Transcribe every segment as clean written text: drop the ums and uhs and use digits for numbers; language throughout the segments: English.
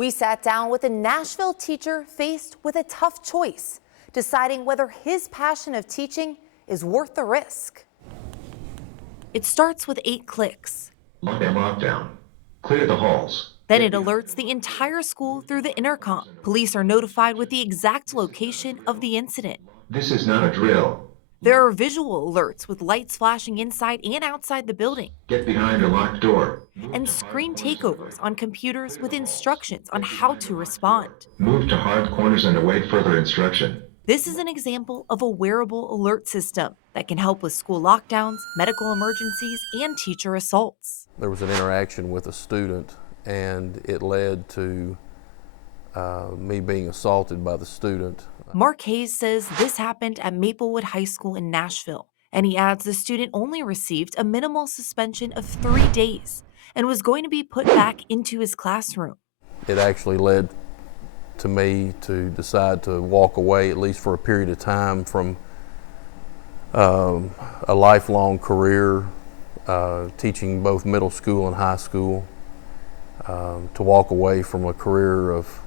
We sat down with a Nashville teacher faced with a tough choice, deciding whether his passion of teaching is worth the risk. It starts with 8 clicks. Lockdown. Clear the halls. Then it alerts the entire school through the intercom. Police are notified with the exact location of the incident. This is not a drill. There are visual alerts with lights flashing inside and outside the building, Get behind a locked door. and screen takeovers on computers with instructions on how to respond. Move to hard corners and await further instruction. This is an example of a wearable alert system that can help with school lockdowns, medical emergencies, and teacher assaults. There was an interaction with a student, and it led to me being assaulted by the student. Mark Hayes says this happened at Maplewood High School in Nashville, and he adds the student only received a minimal suspension of 3 days and was going to be put back into his classroom. It actually led to me to decide to walk away, at least for a period of time, from a lifelong career teaching both middle school and high school, to walk away from a career of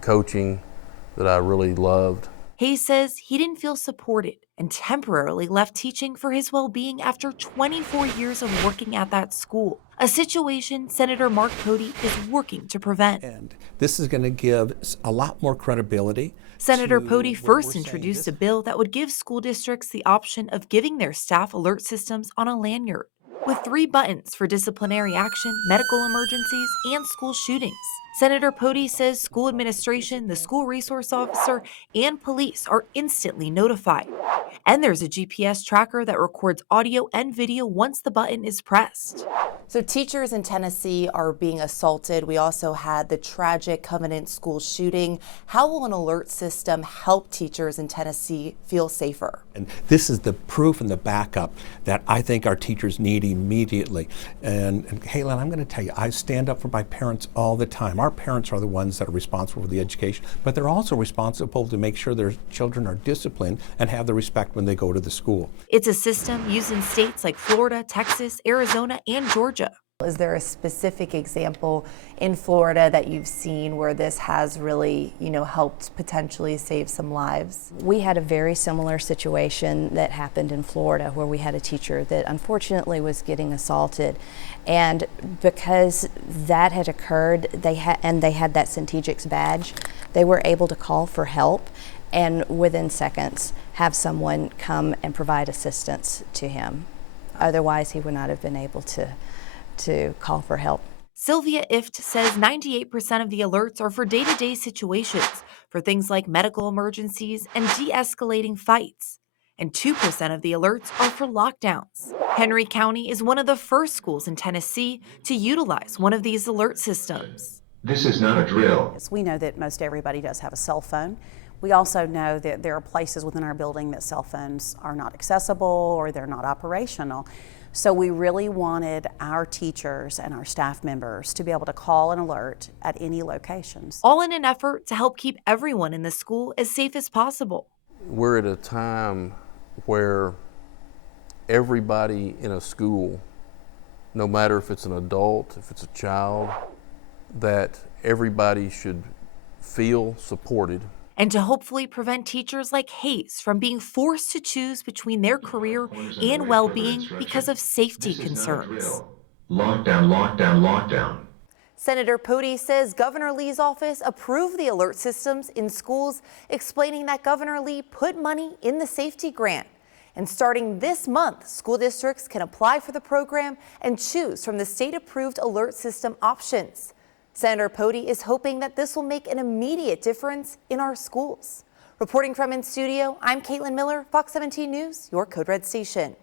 coaching that I really loved. Hayes says he didn't feel supported and temporarily left teaching for his well-being after 24 years of working at that school, a situation Senator Mark Cody is working to prevent. And this is going to give a lot more credibility. Senator Pody first introduced a bill that would give school districts the option of giving their staff alert systems on a lanyard, with 3 buttons for disciplinary action, medical emergencies, and school shootings. Senator Pody says school administration, the school resource officer, and police are instantly notified. And there's a GPS tracker that records audio and video once the button is pressed. So teachers in Tennessee are being assaulted. We also had the tragic Covenant school shooting. How will an alert system help teachers in Tennessee feel safer? And this is the proof and the backup that I think our teachers need immediately. And Kaylin, I'm going to tell you, I stand up for my parents all the time. Our parents are the ones that are responsible for the education, but they're also responsible to make sure their children are disciplined and have the respect when they go to the school. It's a system used in states like Florida, Texas, Arizona, and Georgia. Is there a specific example in Florida that you've seen where this has really, helped potentially save some lives? We had a very similar situation that happened in Florida where we had a teacher that unfortunately was getting assaulted. And because that had occurred, they had that Centegix badge, they were able to call for help and within seconds have someone come and provide assistance to him. Otherwise, he would not have been able to call for help. Sylvia Ift says 98% of the alerts are for day-to-day situations, for things like medical emergencies and de-escalating fights. And 2% of the alerts are for lockdowns. Henry County is one of the first schools in Tennessee to utilize one of these alert systems. This is not a drill. We know that most everybody does have a cell phone. We also know that there are places within our building that cell phones are not accessible or they're not operational. So we really wanted our teachers and our staff members to be able to call an alert at any locations. All in an effort to help keep everyone in the school as safe as possible. We're at a time where everybody in a school, no matter if it's an adult, if it's a child, that everybody should feel supported. And to hopefully prevent teachers like Hayes from being forced to choose between their career and well-being because of safety concerns. Lockdown, lockdown, lockdown. Senator Pody says Governor Lee's office approved the alert systems in schools, explaining that Governor Lee put money in the safety grant. And starting this month, school districts can apply for the program and choose from the state-approved alert system options. Senator Pody is hoping that this will make an immediate difference in our schools. Reporting from in studio, I'm Caitlin Miller, Fox 17 News, your Code Red station.